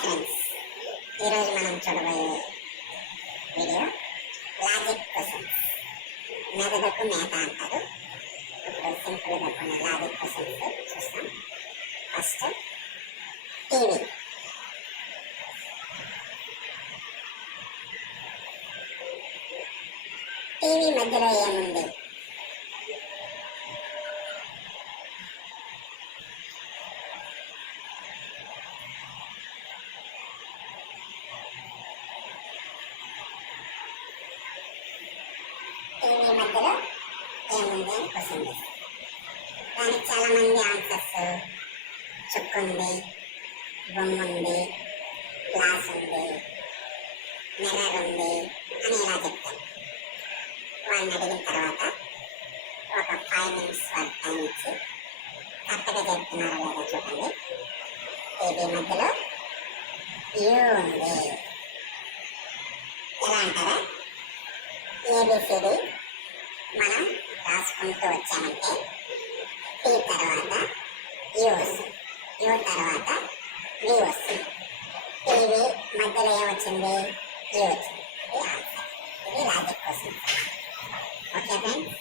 Friends, ఈరోజు మనం చూడబోయే వీడియో లాజిక్ క్వశ్చన్స్. మెదడుకు మేత అంటారు. ఇప్పుడు సింపుల్గా కొన్ని లాజిక్ క్వశ్చన్స్ చూస్తాం. First, TV. టీవీ మధ్యలో ఏముంది? టీవీ మధ్యలో ఏముంది అని క్వశ్చన్ చేస్తారు. దానికి చాలా మంది ఆన్సర్స్ చుక్కుంది, బొమ్మ ఉంది, గ్లాస్ ఉంది, మిర్రర్ ఉంది అని ఇలా చెప్తారు. వాళ్ళని అడిగిన తర్వాత ఒక 5 minutes వరకు టైం ఇచ్చి కరెక్ట్గా చెప్తున్నారో లేదో చూడండి. టీవీ మధ్యలో యూ ఉంది. ఎలా అంటారా? ఏబిసిడి మనం రాసుకుంటూ వచ్చామంటే టీ తర్వాత యూ వస్తుంది, యూ తర్వాత వి వస్తుంది. టీవీ మధ్యలో ఏమొచ్చింది? యూ వచ్చింది. ఇది ఆన్సర్. ఇది లాజిక్ క్వశ్చన్. Okay friends.